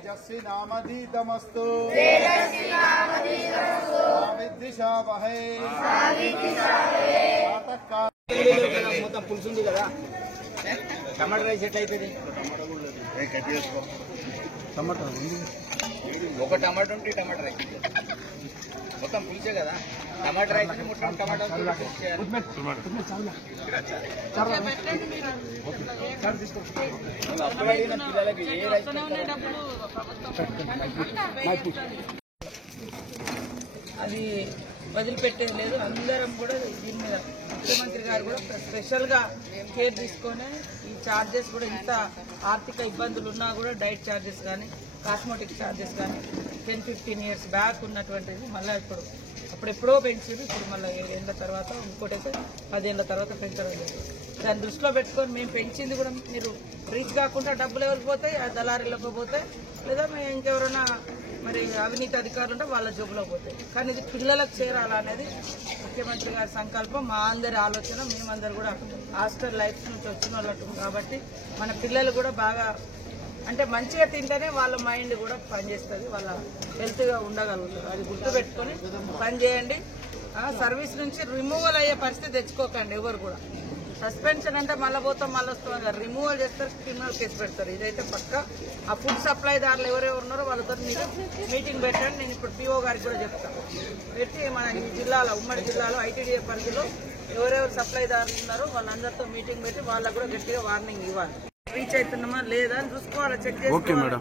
तेजस्विनामधीतमस्तु विद्विषावहै మొత్తం పులుసు ఉంది కదా టమాటా రైస్ ఎట్ అవుతుంది టమాటా ఒక టమాటా ఉంటే టమాటా రైస్ మొత్తం పులిసే కదా టమాటా రైస్ మొత్తం టమాటా పిల్లలకి ఏ రైస్ అది వదిలిపెట్టేది లేదు. అందరం కూడా దీని మీద ముఖ్యమంత్రి గారు కూడా స్పెషల్ గా కేర్ తీసుకొని ఈ ఛార్జెస్ కూడా ఇంత ఆర్థిక ఇబ్బందులు ఉన్నా కూడా డైట్ ఛార్జెస్ కానీ కాస్మెటిక్ ఛార్జెస్ కానీ 10-15 years బ్యాక్ ఉన్నటువంటిది మళ్ళీ ఇప్పుడు అప్పుడెప్పుడో పెంచారు. ఇప్పుడు మళ్ళీ 7 ఏళ్ల తర్వాత ఇంకోటైతే 10 ఏళ్ల తర్వాత పెంచడం లేదు. దాన్ని దృష్టిలో పెట్టుకొని మేము పెంచింది కూడా మీరు రీచ్ కాకుండా డబ్బులు ఎవరికి పోతాయి, ఆ దళారీలకు పోతాయి, లేదా మేము ఇంకెవరైనా మరి అవినీతి అధికారులు ఉంటే వాళ్ళ జోబులో పోతాయి. కానీ ఇది పిల్లలకు చేరాలనేది ముఖ్యమంత్రి గారి సంకల్పం, మా అందరి ఆలోచన. మేమందరూ కూడా హాస్టల్ లైఫ్ నుంచి వచ్చిన వాళ్ళం కాబట్టి మన పిల్లలు కూడా బాగా అంటే మంచిగా తింటేనే వాళ్ళ మైండ్ కూడా పనిచేస్తుంది, వాళ్ళ హెల్త్గా ఉండగలుగుతారు. అది గుర్తుపెట్టుకొని పని చేయండి. సర్వీస్ నుంచి రిమూవల్ అయ్యే పరిస్థితి తెచ్చుకోకండి ఎవరు కూడా. సస్పెన్షన్ అంటే మళ్ళీ పోతాం మళ్ళీ వస్తాం, రిమూవల్ చేస్తారు, క్రిమినల్ కేసు పెడతారు. ఇదైతే పక్క. ఆ ఫుడ్ సప్లైదారులు ఎవరెవరు ఉన్నారో వాళ్ళతో మీరు మీటింగ్ పెట్టండి. నేను ఇప్పుడు పిఓ గారికి కూడా చెప్తాను. పెట్టి మన ఈ జిల్లాలో ఉమ్మడి జిల్లాలో ఐటీడీఏ పరిధిలో ఎవరెవరు సప్లైదారులు ఉన్నారో వాళ్ళందరితో మీటింగ్ పెట్టి వాళ్ళకు కూడా గట్టిగా వార్నింగ్ ఇవ్వాలి. రీచ్ అవుతున్నామా లేదా అని చూసుకోవాలి, చెక్ చేసుకోవాలి.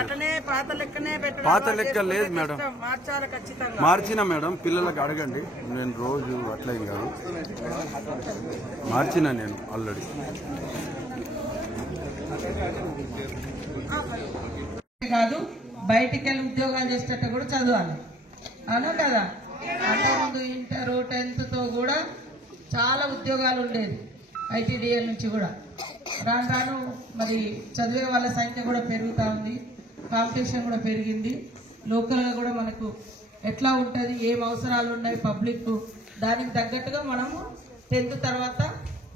అట్లనే పాత లెక్కనే పాత లెక్క లేదు మేడం, మార్చాలి ఖచ్చితంగా. మార్చిన మేడం పిల్లలకు అడగండి. నేను రోజు అట్లా కాదు మార్చిన నేను ఆల్రెడీ. కాదు బయటికి వెళ్ళి ఉద్యోగాలు చేసేటట్టు కూడా చదవాలి. అవును కదా, అంతకుముందు ఇంటర్ 10th తో కూడా చాలా ఉద్యోగాలు ఉండేది ఐటీడీఏ నుంచి కూడా. రాను రాను మరి చదివే వాళ్ళ సంఖ్య కూడా పెరుగుతూ ఉంది, కాంపిటీషన్ కూడా పెరిగింది. లోకల్గా కూడా మనకు ఎట్లా ఉంటుంది, ఏం అవసరాలు ఉన్నాయి పబ్లిక్, దానికి తగ్గట్టుగా మనము 10th తర్వాత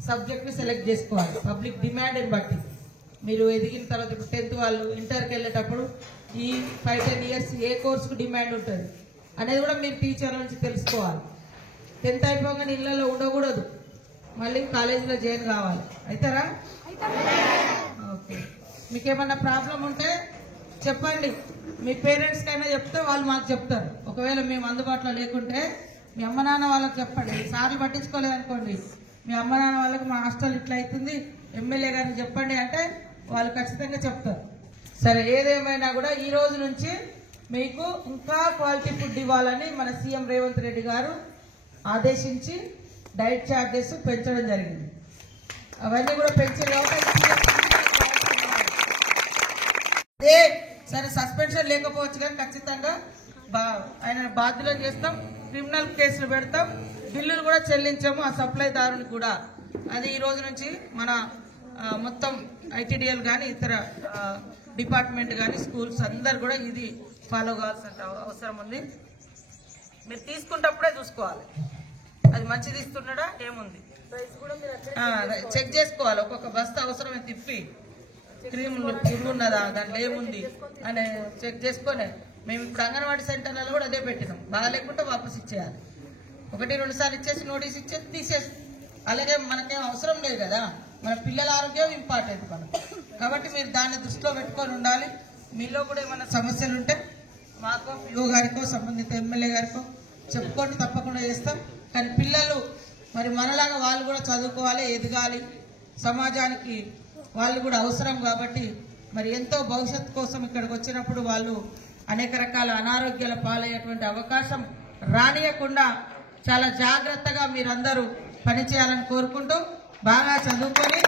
సబ్జెక్ట్ని సెలెక్ట్ చేసుకోవాలి పబ్లిక్ డిమాండ్ని బట్టి. మీరు ఎదిగిన తర్వాత ఇప్పుడు 10th వాళ్ళు ఇంటర్కి వెళ్ళేటప్పుడు ఈ 5-10 years ఏ కోర్సుకు డిమాండ్ ఉంటుంది అనేది కూడా మీరు టీచర్ల నుంచి తెలుసుకోవాలి. 10th అయిపోగానే ఇళ్లలో ఉండకూడదు, మళ్ళీ కాలేజీలో జాయిన్ కావాలి. అవుతారా? ఓకే. మీకేమన్నా ప్రాబ్లం ఉంటే చెప్పండి, మీ పేరెంట్స్కి అయినా చెప్తే వాళ్ళు మాకు చెప్తారు. ఒకవేళ మేము అందుబాటులో లేకుంటే మీ అమ్మ నాన్న వాళ్ళకి చెప్పండి. సార్లు పట్టించుకోలేదనుకోండి, మీ అమ్మ నాన్న వాళ్ళకి మా హాస్టల్ ఇట్లా అవుతుంది ఎమ్మెల్యే గారిని చెప్పండి అంటే వాళ్ళు ఖచ్చితంగా చెప్తారు. సరే, ఏదేమైనా కూడా ఈ రోజు నుంచి మీకు ఇంకా క్వాలిటీ ఫుడ్ ఇవ్వాలని మన సీఎం రేవంత్ రెడ్డి గారు ఆదేశించి డైట్ ఛార్జెస్ పెంచడం జరిగింది. అవన్నీ కూడా పెంచారు అదే. సరే, సస్పెన్షన్ లేకపోవచ్చు కానీ ఖచ్చితంగా ఆయన బాధ్యులను చేస్తాం, క్రిమినల్ కేసులు పెడతాం, బిల్లులు కూడా చెల్లించాము ఆ సప్లైదారుని కూడా. అది ఈ రోజు నుంచి మన మొత్తం ఐటీడీఎల్ కానీ ఇతర డిపార్ట్మెంట్ కానీ స్కూల్స్ అందరు కూడా ఇది ఫాలో కావాల్సిన అవసరం ఉంది. మీరు తీసుకున్నప్పుడే చూసుకోవాలి అది మంచిది ఇస్తున్నాడా ఏముంది చెక్ చేసుకోవాలి. ఒక్కొక్క బస్తా అవసరమే తిప్పి క్రీములు ఉన్నదా దాంట్లో ఏముంది అని చెక్ చేసుకొని. మేము ఇప్పుడు అంగన్వాడీ సెంటర్లలో కూడా అదే పెట్టినాం. బాగాలేకుంటే వాపస్ ఇచ్చేయాలి. 1-2 సార్లు ఇచ్చేసి నోటీస్ ఇచ్చేసి తీసేసి. అలాగే మనకేం అవసరం లేదు కదా, మన పిల్లల ఆరోగ్యం ఇంపార్టెంట్ మనకు. కాబట్టి మీరు దాన్ని దృష్టిలో పెట్టుకొని ఉండాలి. మీలో కూడా ఏమైనా సమస్యలు ఉంటే మాకో పిఓ గారికో సంబంధిత ఎమ్మెల్యే గారికో చెప్పుకోండి, తప్పకుండా చేస్తాం. కానీ పిల్లలు మరి మనలాగా వాళ్ళు కూడా చదువుకోవాలి, ఎదగాలి, సమాజానికి వాళ్ళు కూడా అవసరం. కాబట్టి మరి ఎంతో భవిష్యత్తు కోసం ఇక్కడికి వచ్చినప్పుడు వాళ్ళు అనేక రకాల అనారోగ్యాల పాలయ్యేటువంటి అవకాశం రానియకుండా చాలా జాగ్రత్తగా మీరందరూ పనిచేయాలని కోరుకుంటూ బాగా చదువుకొని